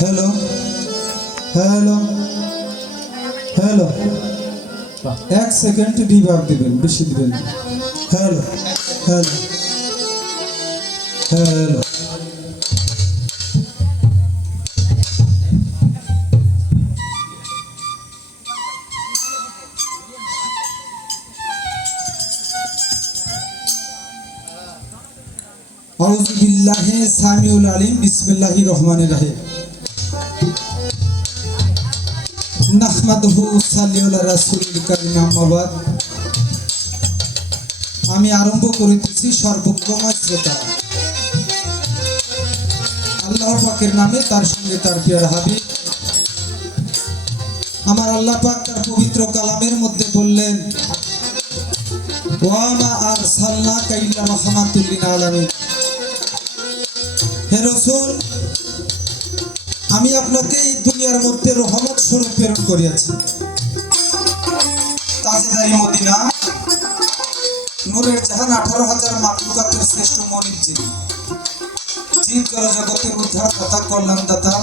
Hello hello hello, এক second reverb দিবেন, বেশি দিবেন। Hello hello hello. আউযু বিল্লাহি সামিউল আলিম, বিসমিল্লাহির রহমানির রহিম। নাহমাদুহু সাল্লি আলা রাসূলিল কারীম, আম্মা বাদ। আমি আরম্ভ করিতেছি সর্বজ্ঞময় শ্রোতা আল্লাহ পাকের নামে, তার সঙ্গে তার প্রিয় হাবিব। আমার আল্লাহ পাক তার পবিত্র কালামের মধ্যে বললেন, ওয়া মা আরসালনাকা ইল্লা রাহমাতুল লিল আলামিন। হে রাসূল, আমি আপনাকে এই দুনিয়ার মধ্যে রহমত স্বরূপ প্রেরণ করিয়াছি। তাজেদারি মদিনা, নূরের জাহান, 18,000 মাখলুকাতের শ্রেষ্ঠ মনিব যিনি, জীব জগতের উদ্ধারদাতা, কল্যাণদাতা,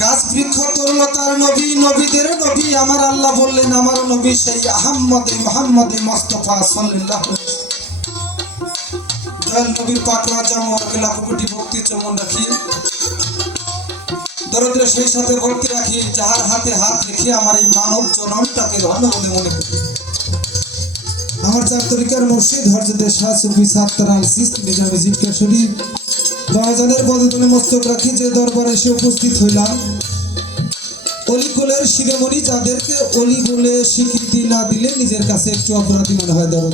গাছ বৃক্ষ তরুলতার নবী, নবীদের নবী। আমার আল্লাহ বললেন, আমার নবী সেই আহম্মদে মুহাম্মদে মুস্তাফা সাল্লাল্লাহু আলাইহি ওয়াসাল্লাম। দয়াল নবীর পাক রাজা মোহরকে লাখো কোটি ভক্তি চমন রাখি, দরদের সেই সাথে ভক্তি রাখি, যাহার হাতে হাত রেখে আমার এই মানব জনমটাকে ধন্য বলে মনে করি। আমার চার তরিকার মুর্শিদ হযরত শাহ সুফি সাত্তার আল সিস্তি নিজামী জিকির শরীফ বাজানের পদতলে মস্তক রাখি যে দরবারে এসে উপস্থিত হইলাম, অলিকুলের শিরোমণি যাদেরকে অলি বলে স্বীকৃতি না দিলে নিজের কাছে একটু অপরাধী মনে হয়। ধরো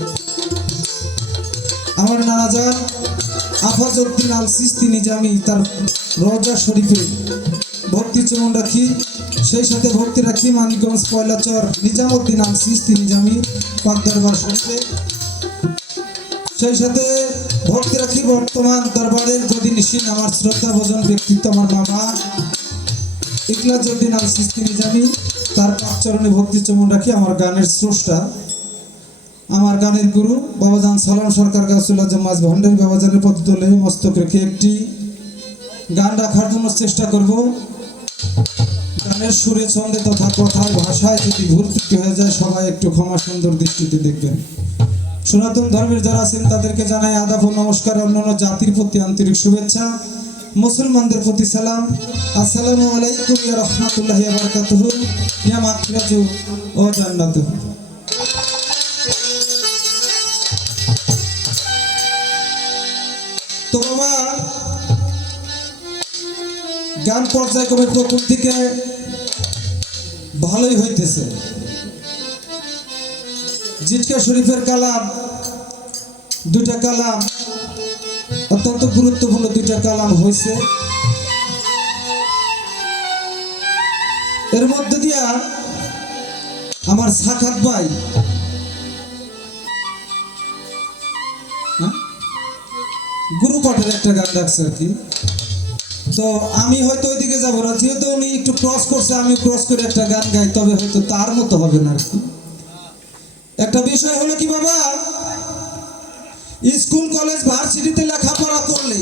আমার নানাজান আফাজউদ্দিন আল সিস্তি নিজামী, তার রওজা শরীফে ভক্তি চমন রাখি, সেই সাথে ভক্তি রাখি মানিকগঞ্জ পয়লাচর নিজামউদ্দিন আল সিস্তি নিজামী পাক দরবার শরীফে, সেই সাথে ভক্তি রাখি বর্তমান দরবারের গদিনিশীন আমার শ্রদ্ধা ভোজন ব্যক্তিত্ব আমার মামা ইকলাজউদ্দিন আল সিস্তি নিজামী, তার পাক চরণে ভক্তি চমন রাখি। আমার গানের স্রষ্টা, আমার গানের গুরু বাবাজান সালাম সরকার গাছুল্লাহ জামাজ ভান্ডারী বাবাজানের পদতলে মস্তক রেখে একটি গান রাখার জন্য চেষ্টা করব। গানের সুরে, ছন্দে তথা কথায় ভাষায় যদি ভুল ত্রুটি হয়ে যায়, সবাই একটু ক্ষমা সুন্দর দৃষ্টিতে দেখবেন। সনাতন ধর্মের যারা আছেন তাদেরকে জানাই আদাব ও নমস্কার, অন্যান্য জাতির প্রতি আন্তরিক শুভেচ্ছা, মুসলমানদের প্রতি সালাম। আসসালামু আলাইকুম ইয়া রাহমাতুল্লাহি ওয়া বারাকাতুহু, ইয়া মাগফিরাতু ওয়া জান্নাতুহু। তো বাবা, গান পর্যায়ক্রমে প্রথম দিকে ভালোই হইতেছে। জিটকা শরীফের কালাম, দুইটা কালাম অত্যন্ত গুরুত্বপূর্ণ, দুইটা কালাম হয়েছে। এর মধ্যে দিয়া আমার সাখাত ভাই গুরু পাঠের একটা গান ডাকছে আর কি। তো আমি হয়তো ওইদিকে যাবো না, যেহেতু উনি একটু ক্রস করছে, আমি ক্রস করে একটা গান গাই, তবে হয়তো তার মতো হবে না আর কি। একটা বিষয় হলো কি বাবা, স্কুল কলেজ ভার্সিটিতে লেখাপড়া করলে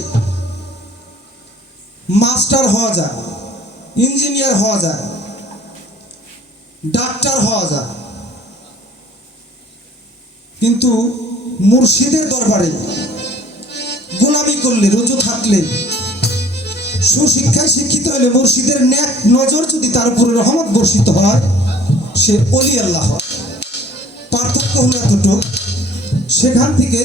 মাস্টার হওয়া যায়, ইঞ্জিনিয়ার হওয়া যায়, ডাক্তার হওয়া যায়, কিন্তু মুর্শিদের দরবারে গোলামি করলে, রুজু থাকলে, সুশিক্ষায় শিক্ষিত হলে, মুর্শিদের নেক নজর যদি তার উপরে রহমত বর্ষিত হয়, সে ওলি আল্লাহ হয়। পার্থক্য হলো এতটুকু। সেখান থেকে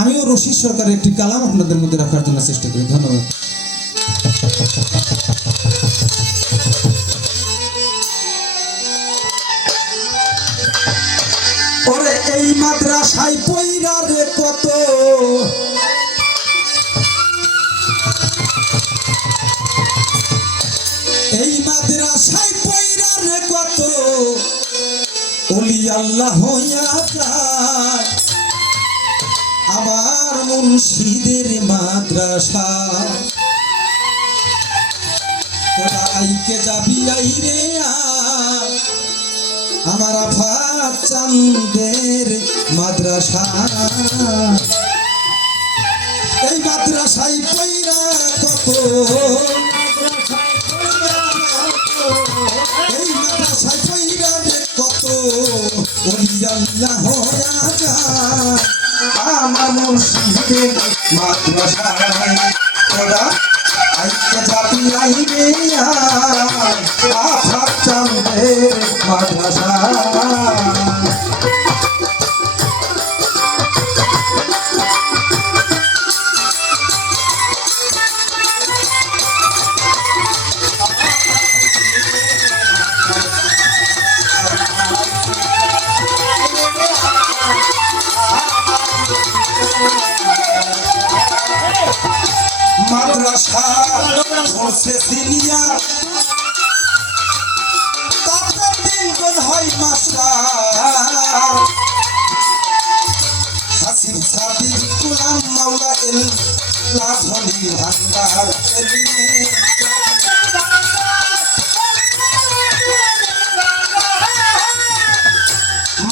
আমিও রশিদ সরকারের একটি কালাম আপনাদের মধ্যে রাখার জন্য চেষ্টা করি। ধন্যবাদ। ওরে এই মাদ্রাসায় পয়রা রে কত, এই মাদ্রাসায় পয়রা রে কত, ওলি আল্লাহ হইয়া যায় আমার মুর্শিদের মাদ্রাসা। তোরা আইকে যাবি আইরে আমার আফাত চাঁদের মাদ্রাসা, এই মাদ্রাসায় পয়রা কত, এই মাদ্রাসায় কইরা যে কত ওলি আল্লাহ রাজা আমার মুর্শিদের মাদ্রাসায় তোরা আইতে যাবি আইবে আফাক চাঁদের মাদ্রাসায় মাদ্রাসা পড়ছে সিনিয়া তাতে তিনজন হয় মাস্টার হাসিব সাদিক গোলাম মাওলা এল লাভলি ভান্ডার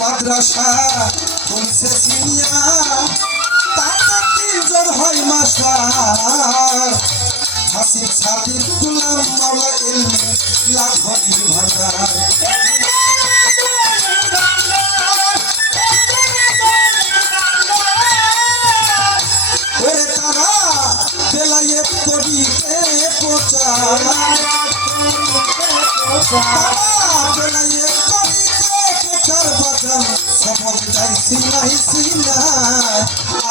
মাদ্রাসা পড়ছে সিনিয়া তাতে তিনজন হয় মাস্টার হাসিব সাদিক গোলাম মাওলা ইলমে লাভলি ভান্ডার ওরে তারা বেলায়েত করিতে প্রচার বেলায়েত করিতে প্রচার বাজান সবক গাইছি নাইছি না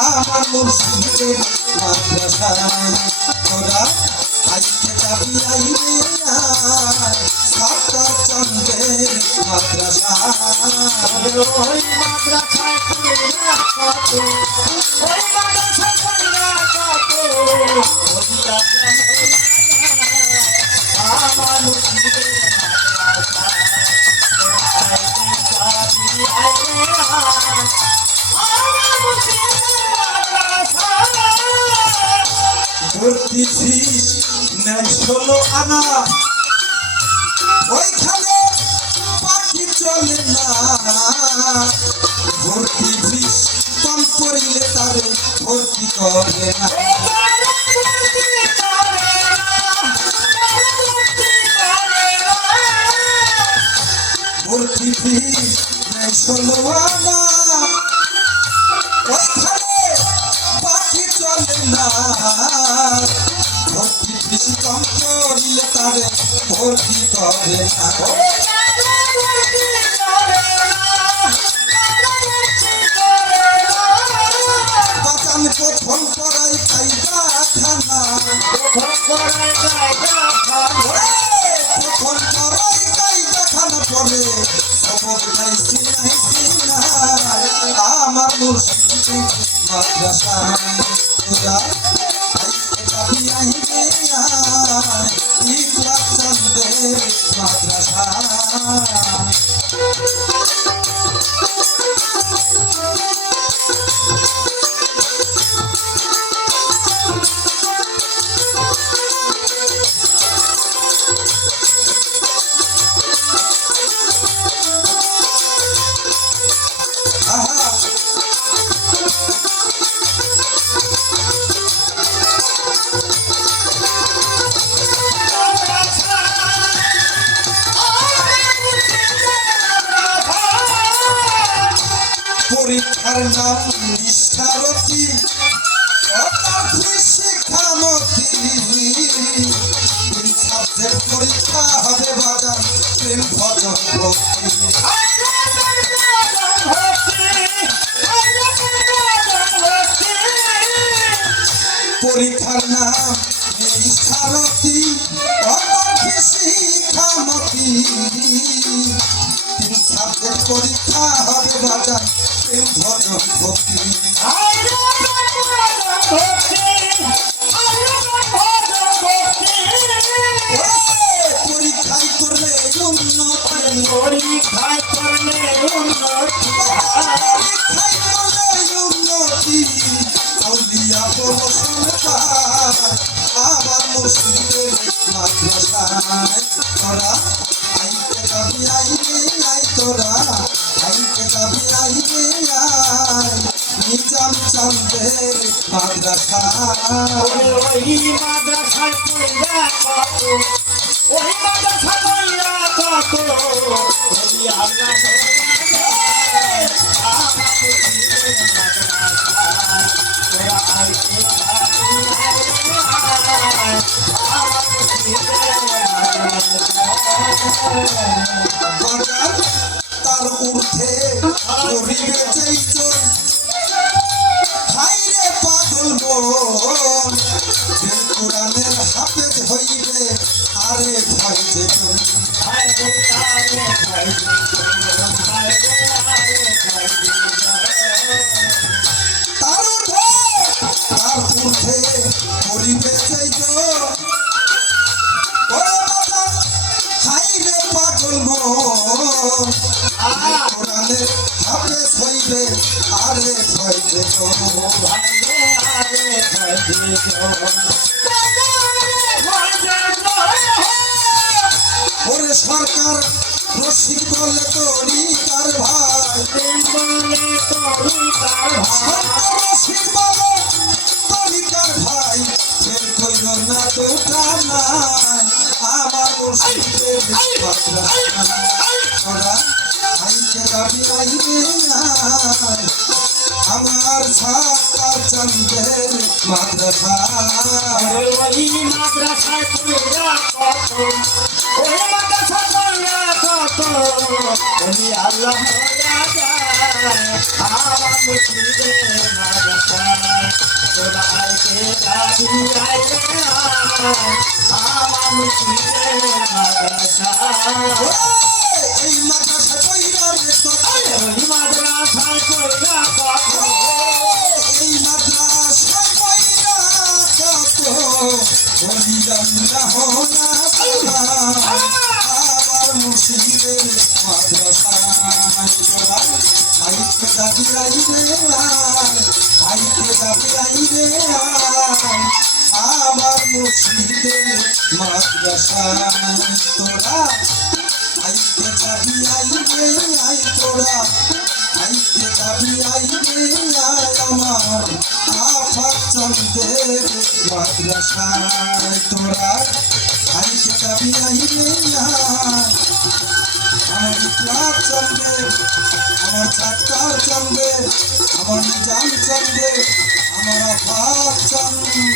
আমার মুর্শিদের মাদ্রাসায় তোরা আইতে যাবি আইবে সাতটা চন্দ্রের মাদ্রাসায় ওই মাদ্রাসায় কইরা কত ওই মাদ্রাসায় কইরা কত ওই আমার মুর্শিদের ভর্তি ফি নেই 16 আনা ওইখানে পাখি চলে না ভর্তি ফিস কম করিলে তারে ভর্তি করে না ভর্তি ফি নেই 16 আনা ওইখানে পাখি চলে না ভর্তি ফিস কম করিলে তারে ভর্তি করে না বাজান প্রথম পড়াই কায়দা খানা প্রথম পড়াই কায়দা খানা পড়ে সবক নাইছি নাইছি না আমার মুর্শিদের মাদ্রাসায় তোরা আইতে যাবি আইবে ইকরা চন্দ্রের মাদ্রাসায় পরীক্ষার নাম নিষ্ঠারতি অতার্থী শিক্ষামতি তিন সাবজেক্ট পরীক্ষা হবে বাজার প্রেম ভজন ভক্তি পরীক্ষার নাম নিষ্ঠারতি অতার্থী শিক্ষামতি তিন সাবজেক্ট পরীক্ষা হবে বাজার প্রেম ভজন ভক্তি পরীক্ষায় করলে উন্নতি পরীক্ষায় করলে উন্নতি পরীক্ষায় করলে উন্নতি আউলিয়া বড় সন্তান আবার মুর্শিদের মাদ্রাসায় তোরা আইতে যাবি আইবে আই তোরা আইতে যাবি আইবে আই নিজ ওই মাদ্রাসায় পড়িয়া কত ওই মাদ্রাসা পড়িয়া কত ওই আল্লাহ আমার মুর্শিদের মাদ্রাসা তোরা আইতে আমার মুর্শিদের বাজার তার ঊর্ধ্বে করিবে চৈতন হাইরে পাগল মন যে কোরআনের হাফেজ হইবে আরে ভয় যেতন তার ঊর্ধ্বে করিবে চৈতন ওরে বাজার হাইরে পাগল মন কোরআনের হাফেজ হইবে আরে ভয় যেতন ওরে সরকার রশিদ বলে তোরি তার ভাই সরকার রশিদ বলে তোরি তার ভাই ফের কইল না তো নাই আমার মুর্শিদের ওরা আইকে দাবি আইবে নাই আমার ছাত্র চন্দ্রের মাদ্রাসা মাদ্রাসায় পড়িয়া কত ওই মাদ্রাসা পড়িয়া কত ওই আল্লাহ আমার মুর্শিদের মাদ্রাসা তোরা আইতে দাবি আইবে আমার মুর্শিদের মাদ্রাসা এই মাদ্রাসা কইরা রে কত ওই মাদ্রাসায় পড়িয়া কত এই মাদ্রাসা কইরা কত বলিলাম না হোনা আমার মুর্শিদের মাদ্রাসা আইকে দাবি আইবে আইকে দাবি আইবে আমার মুর্শিদের মাদ্রাসা তোরা আইকে দাবি আইবে আই তোরা আইকে দাবি আইবে আমার আফাক চন্দ্রের মাদ্রাসায় তোরা আইকে দাবি আইবে আমার ইকলাস চন্দ্রের আমার ছাত্র চন্দ্রের আমার নিজাম চন্দ্রের আমার আফাক চন্দ্র